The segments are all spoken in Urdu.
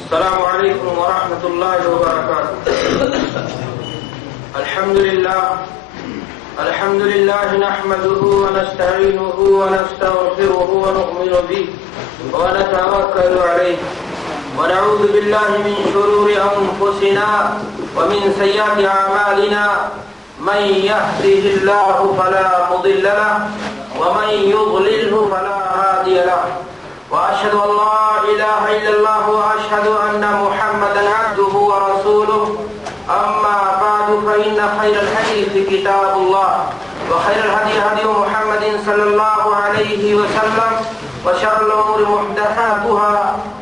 السلام علیکم ورحمۃ اللہ وبرکاتہ. الحمد لله نحمده ونستعينه ونستغفره ونؤمن به ونتوكل عليه ونعوذ بالله من شرور أنفسنا ومن سيئات أعمالنا من يهده الله فلا مضل له ومن يضلله فلا هادي له وأشهد أن لا إله إلا الله وأشهد أن محمدا عبده ورسوله. أما بعد فإن خير الحديث كتاب الله وخير الهدي هدي محمد صلى الله عليه وسلم وشر الأمور محدثاتها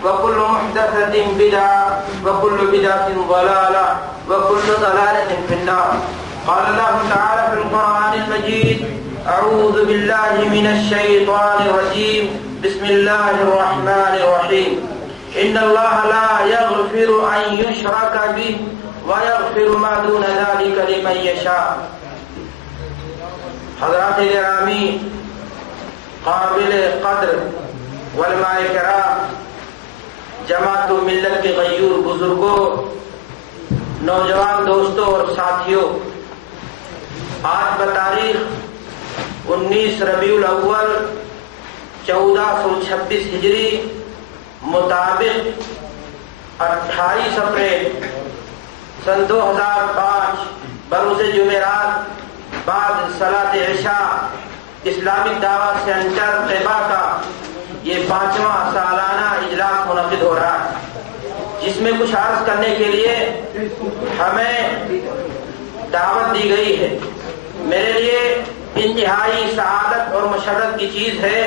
وكل محدثة بدعة وكل بدعة ضلالة وكل ضلالة في النار. قال الله تعالى في القرآن المجيد: أعوذ بالله من الشيطان الرجيم بسم الله الرحمن الرحيم إن الله لا يغفر أن يشرك به ويغفر ما دون ذلك لمن يشاء. حضرات گرامی، قابل قدر علماء کرام، جماعت و ملت کے غیور بزرگوں، نوجوان دوستوں اور ساتھیوں، آج بتاریخ 19 ربیع الاول 1426 ہجری مطابق 28 اپریل سن 2005 بروز جمعرات بعد صلاۃ عشاء اسلامک دعوت سینٹر طیبہ کا یہ 5واں سالانہ اجلاس منعقد ہو رہا ہے، جس میں کچھ عرض کرنے کے لیے ہمیں دعوت دی گئی ہے. میرے لیے انتہائی سعادت اور مسرت کی چیز ہے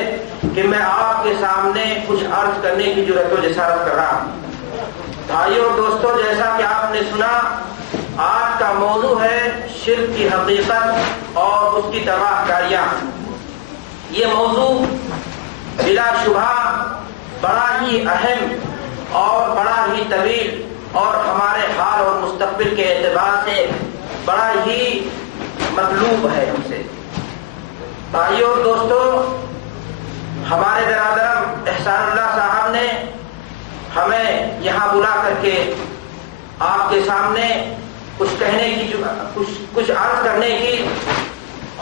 کہ میں آپ کے سامنے کچھ عرض کرنے کی جرأت و جسارت کر رہا ہوں. بھائیوں اور دوستوں، جیسا کہ آپ نے سنا، آج کا موضوع ہے شرک کی حقیقت اور اس کی تباہ کاریاں. یہ موضوع بلا شبہ بڑا ہی اہم اور بڑا ہی طویل اور ہمارے حال اور مستقبل کے اعتبار سے بڑا ہی مطلوب ہے ہم سے. بھائیوں اور دوستوں، ہمارے برادرم احسان اللہ صاحب نے ہمیں یہاں بلا کر کے آپ کے سامنے کچھ کہنے کی، کچھ عرض کرنے کی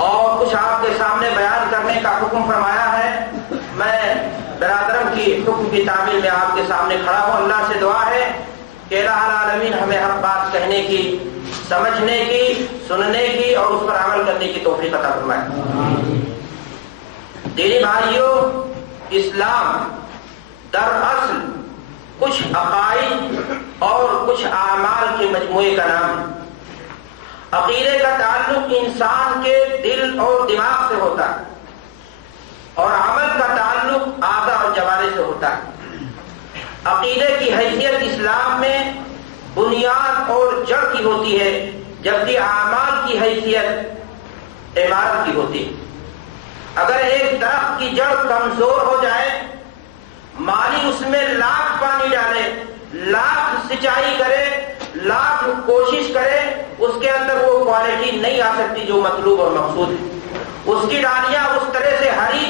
اور کچھ آپ کے سامنے بیان کرنے کا حکم فرمایا ہے. میں برادرم کی حکم کی تعمیل میں آپ کے سامنے کھڑا ہوں. اللہ سے دعا ہے کہ الہ العالمین ہمیں ہر بات کہنے کی، سمجھنے کی، سننے کی اور اس پر عمل کرنے کی توفیق عطا فرمائے. دینی بھائیوں، اسلام دراصل کچھ عقائد اور کچھ اعمال کے مجموعے کا نام ہے. عقیدے کا تعلق انسان کے دل اور دماغ سے ہوتا ہے اور عمل کا تعلق اعضاء اور جوارح سے ہوتا ہے. عقیدے کی حیثیت اسلام میں بنیاد اور جڑ کی ہوتی ہے، جبکہ اعمال کی حیثیت عمارت کی ہوتی ہے. اگر ایک درخت کی جڑ کمزور ہو جائے، مالی اس میں لاکھ پانی ڈالے، لاکھ سچائی کرے، لاکھ کوشش کرے، اس کے اندر وہ کوالٹی نہیں آ سکتی جو مطلوب اور مقصود ہے. اس کی ڈالیاں اس طرح سے ہری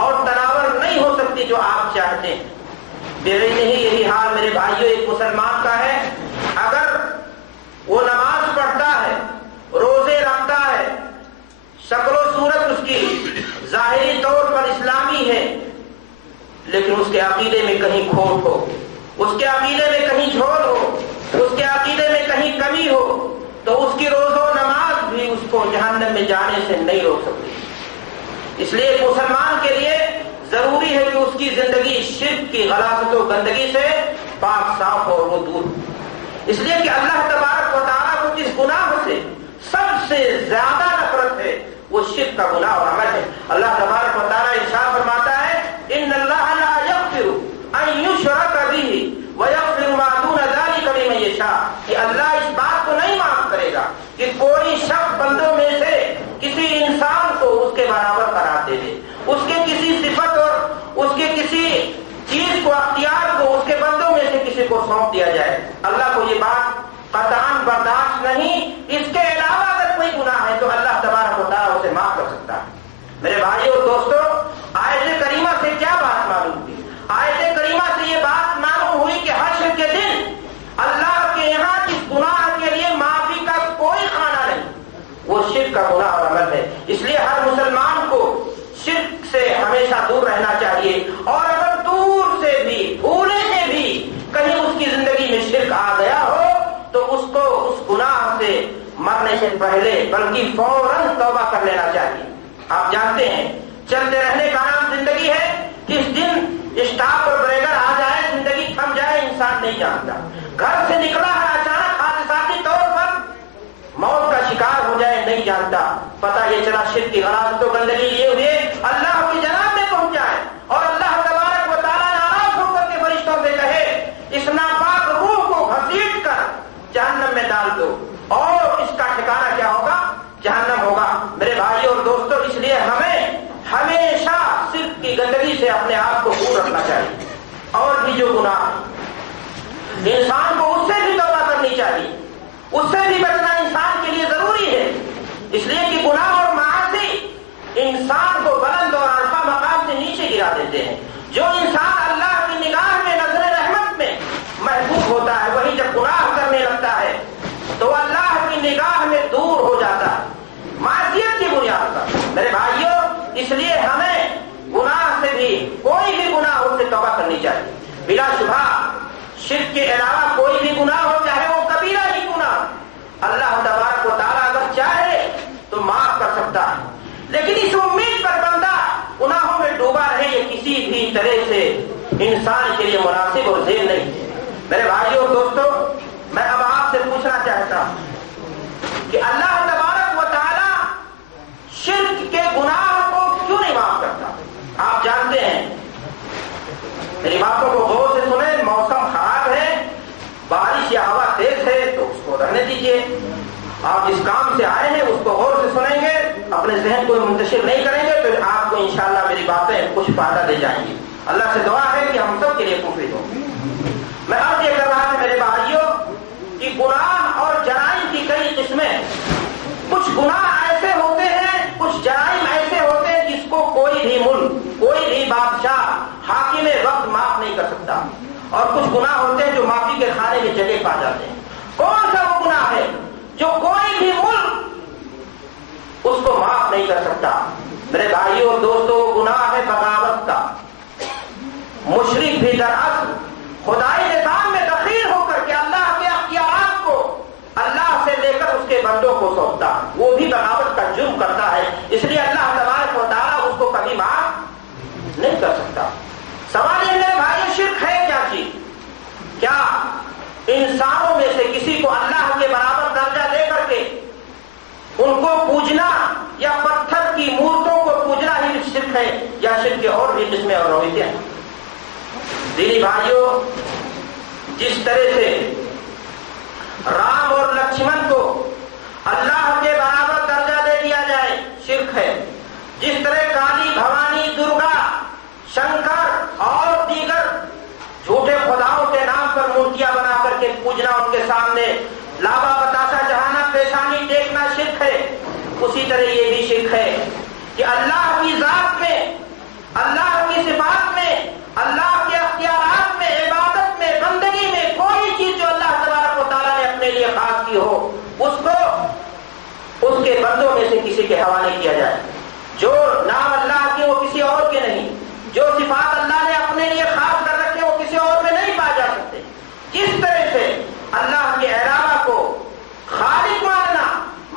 اور تناور نہیں ہو سکتی جو آپ چاہتے ہیں. یہی حال میرے بھائیوں ایک مسلمان کا ہے. اگر وہ نماز پڑھتا ہے، روزے رکھتا ہے، شکل و صورت اس کی ظاہری طور پر اسلامی ہے، لیکن اس کے عقیدے میں کہیں کھوٹ ہو، اس کے عقیدے میں کہیں جھول ہو، اس کے عقیدے میں کہیں کمی ہو، تو اس کی روزہ و نماز بھی اس کو جہنم میں جانے سے نہیں روک سکتی. اس لیے ایک مسلمان کے لیے ضروری ہے کہ اس کی زندگی شرک کی غلاظت و گندگی سے پاک صاف ہو اور وہ دور. اس لیے کہ اللہ تبارک و تعالیٰ کو جس گناہ سے سب سے زیادہ نفرت ہے وہ شرک کا گناہ اور عمل ہے. اللہ تبارک و تعالیٰ ارشاد فرماتا ہے: ان اللہ لا یغفر ان یشرک بہ ویغفر ما دون ذلک لمن یشاء. کہ اللہ اس بات کو نہیں معاف کرے گا کہ کوئی شخص بندوں میں سے کسی انسان کو اس کے برابر قرار دے دے، اس کے کسی صفت اور اس کے کسی چیز کو، اختیار کو اس کے بندوں میں سے کسی کو سونپ دیا جائے. اللہ کو یہ بات قطعاً برداشت نہیں. اس کے علاوہ اگر کوئی گناہ ہے تو اللہ تبارک و تعالیٰ اسے معاف کر سکتا ہے. میرے بھائیوں اور دوستوں، آیت کریمہ سے کیا بات معلوم؟ کرنے سے پہلے بلکہ فوراً توبہ کر لینا چاہیے. آپ جانتے ہیں چلتے رہنے کا نام زندگی ہے. کس دن اسٹاپ پر بریکر آ جائے, زندگی تھم جائے, انسان نہیں جانتا. گھر سے نکلا ہے اچانک حادثاتی طور پر موت کا شکار ہو جائے, نہیں جانتا. پتہ یہ چلا شرک کی غرض تو گندگی لیے ہوئے اللہ کی جناب میں پہنچ جائے اور اللہ تبارک و تعالیٰ ناراض ہو کر کے فرشتوں سے کہے اس ناپاک روح کو گھسیٹ کر جہنم میں ڈال دو, اور اس کا ٹھکانہ کیا ہوگا؟ جہنم ہوگا. میرے بھائی اور دوستوں, اس لیے ہمیں ہمیشہ صرف کی گندگی سے اپنے آپ کو دور رکھنا چاہیے. اور بھی جو گناہ انسان کو اس سے بھی توبہ کرنی چاہیے, اس سے بھی بچنا انسان کے لیے ضروری ہے. اس لیے کہ گناہ اور معاصی انسان کو بلند اور عرفہ مقام سے نیچے گرا دیتے ہیں. جو انسان اللہ کی نگاہ میں نظر رحمت میں محبوب ہوتا ہے, وہی جب گناہ کرنے لگتا ہے تو اللہ کی نگاہ میں دور ہو جاتا ہے معصیت کی بنیاد پر. میرے بھائیوں, اس لیے ہمیں گناہ سے بھی, کوئی بھی گناہ ہو, سے توبہ کرنی چاہیے. بلا شبہ شرک کے علاوہ کوئی بھی گناہ ہو, چاہے وہ کبیرہ ہی گناہ, اللہ تبارک و تعالیٰ اگر چاہے تو معاف کر سکتا ہے. لیکن اس امید پر بندہ گناہوں میں ڈوبا رہے, یہ کسی بھی طرح سے انسان کے لیے مناسب اور زیب نہیں. میرے بھائیوں اور دوستوں, میں اب آپ سے پوچھنا چاہتا ہوں کہ اللہ تبارک و تعالیٰ شرک کے گناہ کو کیوں نہیں معاف کرتا؟ آپ جانتے ہیں, میری باتوں کو غور سے سنیں. موسم خراب ہے, بارش یا ہوا تیز ہے, تو اس کو رہنے دیجیے. آپ جس کام سے آئے ہیں اس کو غور سے سنیں گے, اپنے ذہن کو منتشر نہیں کریں گے, تو آپ کو انشاءاللہ میری باتیں کچھ فائدہ دے جائیں گی. اللہ سے دعا ہے کہ ہم سب کے لیے مفید ہو. میں عرض یہ کر رہا تھا میرے بھائیوں کہ گناہ اور جرائم کی کئی قسمیں. کچھ گناہ ایسے ہوتے ہیں, کچھ جرائم ایسے ہوتے ہیں جس کو کوئی بھی ملک, کوئی بھی بادشاہ, حاکم وقت معاف نہیں کر سکتا, اور کچھ گناہ ہوتے ہیں جو معافی کے کھانے میں جگہ پا جاتے ہیں. کون سا وہ گناہ ہے جو کوئی بھی ملک اس کو معاف نہیں کر سکتا؟ میرے بھائیوں اور دوستوں, گناہ ہے بغاوت کا. مشرک بھی دراصل خدائی نظام میں دخیل ہو کر کے اللہ کے اختیارات کو اللہ سے لے کر اس کے بندوں کو سونپتا, وہ بھی بغاوت کا جرم کرتا ہے. اس لیے اللہ تبارک و تعالیٰ اس کو کبھی معاف نہیں کر سکتا. سوال یہ میرے بھائی, شرک ہے کیا چیز؟ کیا انسانوں میں سے کسی کو اللہ کے برابر درجہ دے کر کے ان کو پوجنا یا پتھر کی مورتوں کو پوجنا ہی شرک ہے, یا شرک کے اور بھی قسمیں اور رویتے ہیں؟ دینی بھائیوں, جس طرح سے رام اور لکشمن کو اللہ کے برابر درجہ دے دیا جائے شرک ہے, جس طرح کالی, بھوانی, درگا, شنکر اور دیگر جھوٹے خداؤں کے نام پر مورتیاں بنا کر کے پوجنا, ان کے سامنے لابا بتاشا چڑھانا, پیشانی ٹیکنا شرک ہے. اسی طرح یہ بھی شرک ہے کہ اللہ کی ذات میں, اللہ کی صفات میں, اللہ کے اختیارات میں, عبادت میں, بندگی میں کوئی چیز جو اللہ تبارک و تعالیٰ نے اپنے لیے خاص کی ہو, اس کو اس کے بندوں میں سے کسی کے حوالے کیا جائے. جو نام اللہ کے وہ کسی اور کے نہیں, جو صفات اللہ نے اپنے لیے خاص کر رکھے وہ کسی اور میں نہیں پائے جا سکتے. کس طرح سے اللہ کے علاوہ کو خالق ماننا,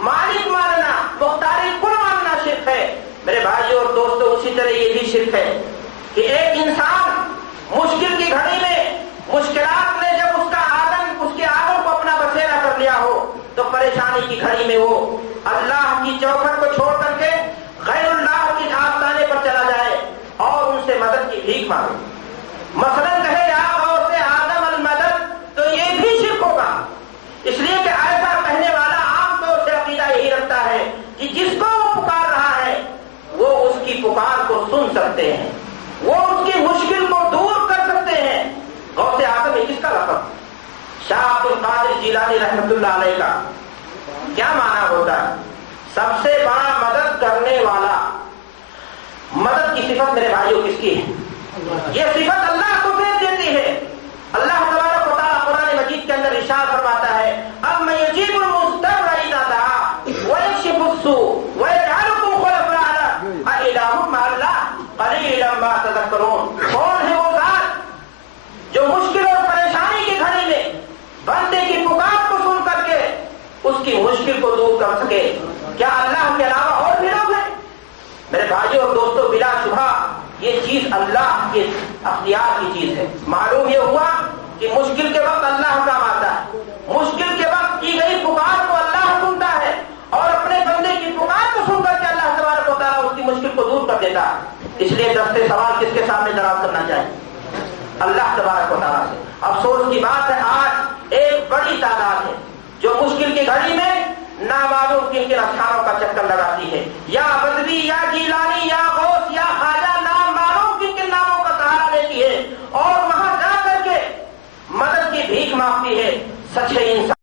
مالک ماننا, مختاری کل ماننا شرک ہے. میرے بھائیوں اور دوستوں, اسی طرح یہ بھی شرک ہے کہ ایک انسان مشکل کی گھڑی میں, مشکلات میں جب اس کا آدم, اس کے آدم کو اپنا بسیرا کر لیا ہو, تو پریشانی کی گھڑی میں وہ اللہ کی چوکھٹ کو چھوڑ کر کے غیر اللہ کی آستانے پر چلا جائے اور ان سے مدد کی بھیک مانگے. مثلا کہے یا غوث آدم المدد, تو یہ بھی شرک ہوگا. اس لیے کہ ایسا کہنے والا عام طور سے عقیدہ یہی رکھتا ہے کہ جس کو وہ پکار رہا ہے وہ اس کی پکار کو سن سکتے ہیں, وہ اس کی مشکل کو دور کر سکتے ہیں. غوث آدم ہے کس کا لقب؟ شاہ عبد القادر جیلانی رحمۃ اللہ علیہ کا کیا معنی ہوتا ہے؟ سب سے بڑا مدد کرنے والا. مدد کی صفت میرے بھائیوں کس کی ہے؟ یہ صفت اللہ کو دے دیتی ہے. اللہ تبارک و تعالیٰ قرآن مجید کے اندر ارشاد فرماتا ہے, اب میں یجیب المضطر اذا دعا ویکشف السوء ویجعلکم خلفاء الارض االہ مع اللہ قلیلا ما تذکرون. کون ہے وہ ذات جو مشکل اور پریشانی کی گھڑی میں بندے کی پکار کو سن کر کے اس کی مشکل مشکل کو دور کر سکے؟ کیا اللہ کے علاوہ اور بھی لوگ ہیں؟ میرے بھائیوں اور دوستوں، بلا شبہ یہ چیز اللہ کے اختیار کی چیز ہے۔ معلوم یہ ہوا کہ مشکل کے وقت اللہ کام آتا ہے، مشکل کے وقت کی گئی پکار کو اللہ سنتا ہے، اور اپنے بندے کی پکار کو سن کر کے اللہ تبارک و تعالیٰ اس کی مشکل کو دور کر دیتا ہے۔ اس لیے دستے سوال کس کے سامنے دراز کرنا چاہیے؟ اللہ تبارک و تعالیٰ سے۔ افسوس کی بات ہے آج ایک بڑی تعداد ہے جو مشکل کی گھڑی میں نامعلوم کن کن استھانوں کا چکر لگاتی ہے، یا بدوی یا جیلانی یا غوث یا خواجہ، نام معلوم کن کن ناموں کا سہارا لیتی ہے اور وہاں جا کر کے مدد کی بھیک مانگتی ہے۔ سچے انسان